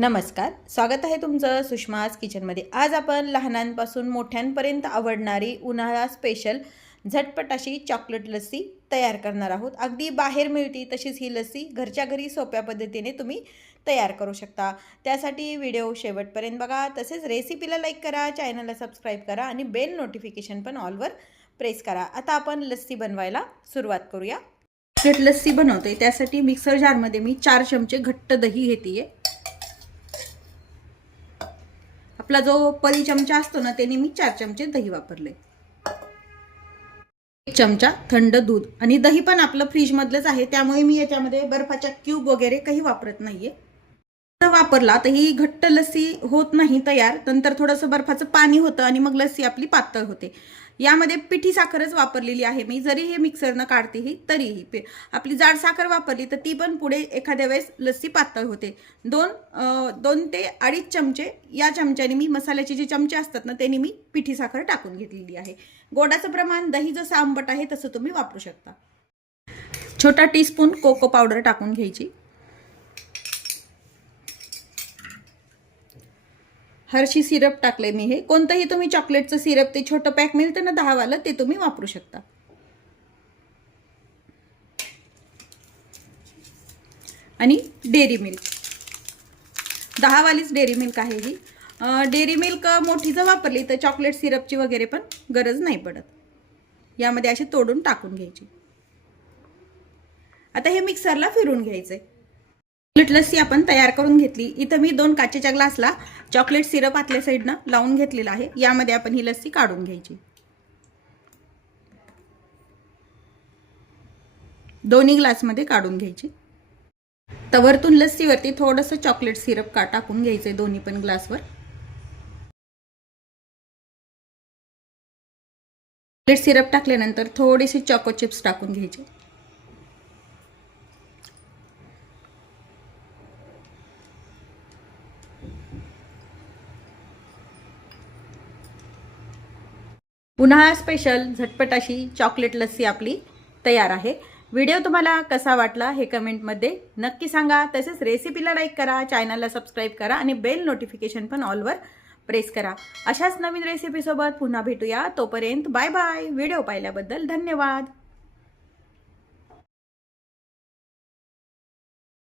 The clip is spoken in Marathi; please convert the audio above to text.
नमस्कार, स्वागत आहे तुमचं सुषमाज किचनमध्ये। आज आपण लहानांपासून मोठ्यांपर्यंत आवडणारी उन्हाळा स्पेशल झटपट अशी चॉकलेट लस्सी तयार करणार आहोत। अगदी बाहेर मिळती तशीच ही लस्सी घरच्या घरी सोप्या पद्धतीने तुम्ही तयार करू शकता। त्यासाठी व्हिडिओ शेवटपर्यंत बघा, तसेच रेसिपीला लाईक करा, चॅनलला सबस्क्राईब करा आणि बेल नोटिफिकेशन पण ऑलवर प्रेस करा। आता आपण लस्सी बनवायला सुरुवात करूया। चॉकलेट लस्सी बनवते त्यासाठी मिक्सर जारमध्ये मी 4 चमचे घट्ट दही घेतेय। आपला जो परी चमचा असतो ना त्याने मी 4 चमचे दही वापरले। 1 चमचा थंड दूध आणि दही पण आपलं फ्रीज मधलंच आहे, त्यामुळे मी याच्यामध्ये बर्फाच्या क्यूब वगैरे काही वापरत नाहीये। वापरला तर ही घट्ट लस्सी होत नाही तयार, नंतर थोडंसं बर्फाचं पाणी होतं आणि मग लस्सी आपली पातळ होते। यामध्ये पिठी साखरच वापरलेली आहे मी, जरी हे मिक्सरनं काढते ही तरीही आपली जाड साखर वापरली तर ती पण पुढे एखाद्या वेळेस लस्सी पातळ होते। 2 ते 2.5 चमचे या चमच्याने मी मसाल्याचे जे चमचे असतात ना त्यांनी मी पिठी साखर टाकून घेतलेली आहे। गोडाचं प्रमाण दही जसं आंबट आहे तसं तुम्ही वापरू शकता। छोटा टीस्पून कोको पावडर टाकून घ्यायची। हर्षी सिरप टाकले मी, हे कोणतंही तुम्ही चॉकलेटचं सिरप ते छोटं पॅक मिळतं ना 10 वालं ते तुम्ही वापरू शकता। आणि डेअरी मिल्क 10 वालीच डेअरी मिल्क आहे ही। डेअरी मिल्क मोठी जर वापरली तर चॉकलेट सिरपची वगैरे पण गरज नाही पडत। यामध्ये अशी तोडून टाकून घ्यायची। आता हे मिक्सरला फिरून घ्यायचंय। चॉकलेट लस्सी आपण तयार करून घेतली। इथं मी 2 काचेच्या ग्लासला चॉकलेट सिरप आतल्या साईडनं लावून घेतलेला आहे। यामध्ये आपण ही लस्सी काढून घ्यायची। दोन्ही ग्लासमध्ये काढून घ्यायची। तर वरतून लस्सीवरती थोडंसं चॉकलेट सिरप टाकून घ्यायचंय दोन्ही पण ग्लासवर। चॉकलेट सिरप टाकल्यानंतर थोडेसे चॉको चिप्स टाकून घ्यायचे। उन्हाळा स्पेशल झटपट अशी चॉकलेट लस्सी आपली तयार आहे। व्हिडिओ तुम्हाला कसा वाटला हे कमेंटमध्ये नक्की सांगा। तसेच रेसिपीला लाईक करा, चॅनलला सबस्क्राईब करा आणि बेल नोटिफिकेशन पण ऑलवर प्रेस करा। अशाच नवीन रेसिपीसोबत पुन्हा भेटूया, तोपर्यंत बाय बाय। व्हिडिओ पाहिल्याबद्दल धन्यवाद।